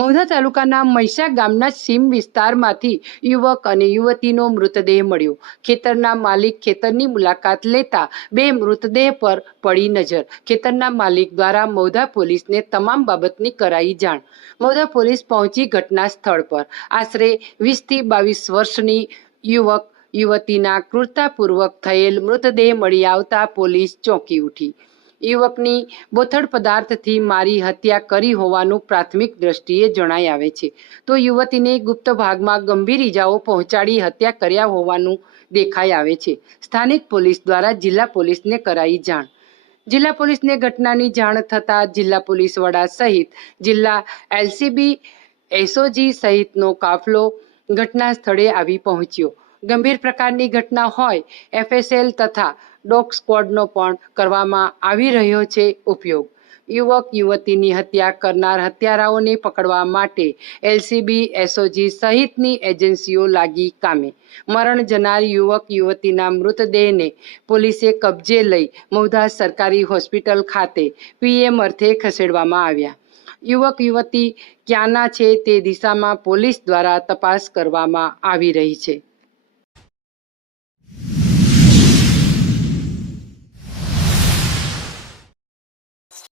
મૌધા તાલુકાના મૈસા ગામના સીમ વિસ્તારમાંથી યુવક અને યુવતીનો મૃતદેહ મળ્યો ખેતરના માલિક ખેતરની મુલાકાત લેતા બે મૃતદેહ પર પડી નજર ખેતરના માલિક દ્વારા મૌધા પોલીસને તમામ બાબતની કરાઈ જાણ મૌધા પોલીસ પહોંચી ઘટના સ્થળ પર આશરે વીસથી બાવીસ વર્ષની યુવક યુવતીના ક્રૂરતાપૂર્વક થયેલ મૃતદેહ મળી આવતા પોલીસ ચોંકી ઉઠી યુવકની બોથડ પદાર્થથી મારી હત્યા કરી હોવાનું પ્રાથમિક દ્રષ્ટિએ જણાઈ આવે છે તો યુવતીને ગુપ્ત ભાગમાં ગંભીર ઇજાઓ પહોંચાડી હત્યા કર્યા હોવાનું દેખાઈ આવે છે સ્થાનિક પોલીસ દ્વારા જિલ્લા પોલીસને કરાઈ જાણ જિલ્લા પોલીસને ઘટનાની જાણ થતાં જિલ્લા પોલીસ વડા સહિત જિલ્લા એલસીબી એસઓજી સહિતનો કાફલો ઘટના સ્થળે આવી પહોંચ્યો ગંભીર પ્રકારની ઘટના હોય એફએસએલ તથા ડોગ સ્કોડનો પણ કરવામાં આવી રહ્યો છે ઉપયોગ યુવક યુવતીની હત્યા કરનાર હત્યારાઓને પકડવા માટે એલસીબી એસઓજી સહિતની એજન્સીઓ લાગી કામે મરણ જનાર યુવક યુવતીના મૃતદેહને પોલીસે કબજે લઈ મૌધા સરકારી હોસ્પિટલ ખાતે પીએમ અર્થે ખસેડવામાં આવ્યા યુવક યુવતી ક્યાંના છે તે દિશામાં પોલીસ દ્વારા તપાસ કરવામાં આવી રહી છે